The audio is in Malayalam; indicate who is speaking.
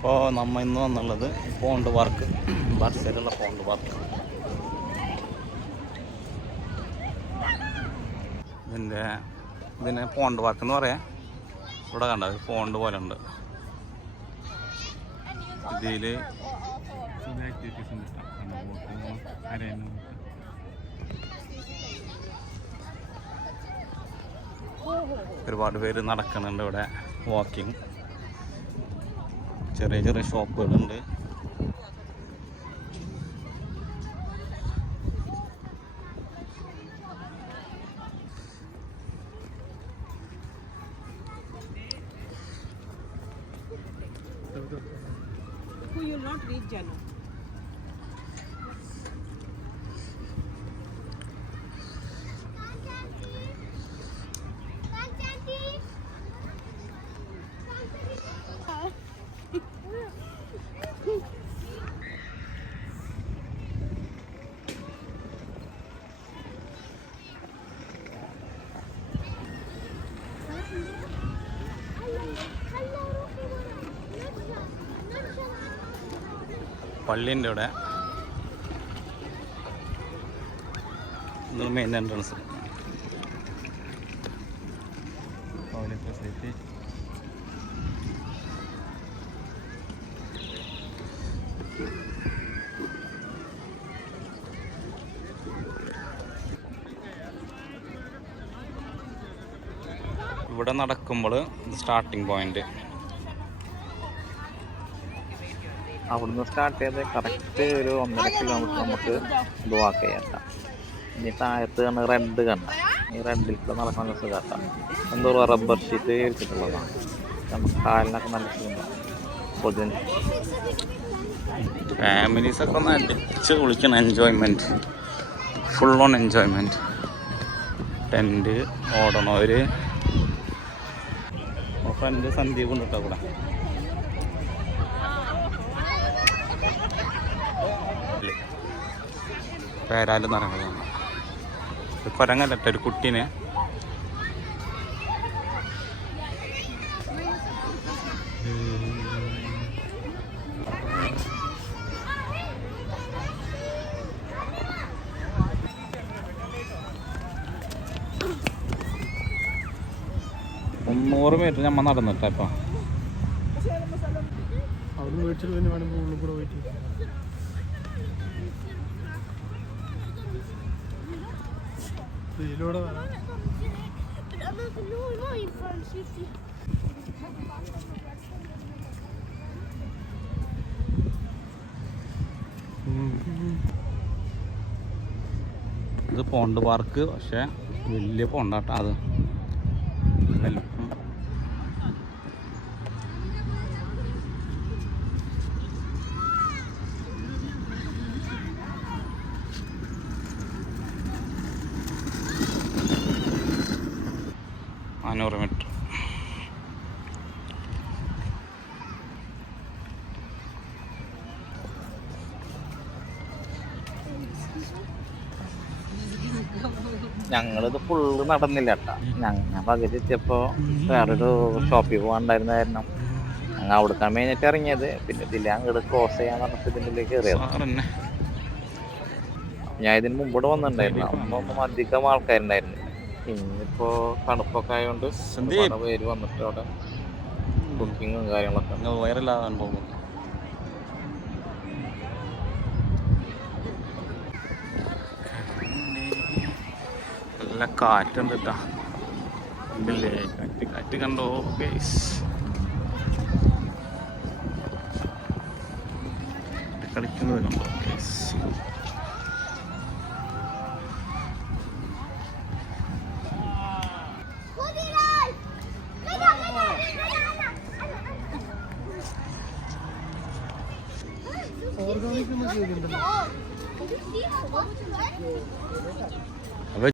Speaker 1: ഇപ്പോൾ നമ്മൾ ഇന്ന് വന്നുള്ളത് പോണ്ട് വർക്ക് ബർസയിലുള്ള പോണ്ട് വർക്ക് ഇതിന്റെ ഇതിന് പോണ്ട് വർക്ക് എന്ന് പറയാം. ഇവിടെ കണ്ട ഒരു പോണ്ട് പോലെ ഉണ്ട്. ഇതിൽ ഒരുപാട് പേര് നടക്കുന്നുണ്ട് ഇവിടെ വാക്കിംഗ് ചെറിയ ചെറിയ ഷോപ്പുകളുണ്ട്
Speaker 2: Who you not read Jana?
Speaker 1: പള്ളിന്റെ അവിടെ. മെയിൻ എൻട്രൻസ് ഇവിടെ നടക്കുമ്പോൾ സ്റ്റാർട്ടിങ് പോയിന്റ്
Speaker 3: അവിടുന്ന് സ്റ്റാർട്ട് ചെയ്ത് കറക്റ്റ് ഒരു ഒന്നര കിലോമീറ്റർ നമുക്ക് ഇത് വാക്ക് ചെയ്യാം ഇനി താഴത്ത് കണ്ട് റെഡ് കണ്ട ഈ റെഡിൽ കൂടെ നടക്കാൻ നല്ല സുഖാട്ട എന്തോ റബ്ബർ ഷീറ്റ് ഇരിച്ചിട്ടുള്ളതാണ് നമുക്ക് കാലിനൊക്കെ നല്ല സുഖം
Speaker 1: ഫാമിലീസൊക്കെ ഒന്ന് അടിച്ച് കുളിക്കണം enjoyment full on enjoyment tent ഓടണവർ friend Sandeep ഉണ്ട് കേട്ടോ ഇവിടെ. പേരാലും പറയുന്നത് ഒരു ഒരു കുട്ടീനെ? മുന്നൂറ് മീറ്റർ നമ്മൾ നടന്നിട്ടാ ഇപ്പൊ.
Speaker 4: അവിടുന്ന് മേടിച്ചിട്ട് പോയിട്ട്. ഇതിലൂടെ
Speaker 1: ഇത് പോണ്ട് പാർക്ക് പക്ഷെ വലിയ പോണ്ടാട്ടോ അത്. നാനൂറ് മീറ്റർ.
Speaker 3: ഞങ്ങളിത് ഫുള്ള് നടന്നില്ല കേട്ടാ ഞങ്ങൾ പകുതി എത്തിയപ്പോ വേറൊരു ഷോപ്പിൽ പോകാണ്ടായിരുന്ന കാരണം ഞങ്ങൾ അവിടെ കഴിഞ്ഞിട്ട് ഇറങ്ങിയത്. പിന്നെ ഇതില്ല അങ്ങോട്ട് ക്രോസ് ചെയ്യാൻ പറഞ്ഞിട്ട് ഇതിന്റെ കയറിയത് ഞാൻ ഇതിന് മുമ്പോട്ട് വന്നിട്ടുണ്ടായിരുന്നു. അപ്പം അധികം ആൾക്കാരുണ്ടായിരുന്നു ഇന്നിപ്പോ തണുപ്പൊക്കെ ആയതുകൊണ്ട്
Speaker 1: സന്ദീപ്.
Speaker 3: പേര് വന്നിട്ട് അവിടെ കുക്കിങ്ങും കാര്യങ്ങളൊക്കെ.
Speaker 1: നിങ്ങൾ വൈറലാകാൻ പോകും. നല്ല കാറ്റുണ്ട് കേട്ടാ കണ്ടില്ലേ? കാറ്റ് കാറ്റ് കണ്ടോ? ഗൈസ് കളിക്കുന്നത് കണ്ടോ?
Speaker 5: organik mi makineye gönderdim?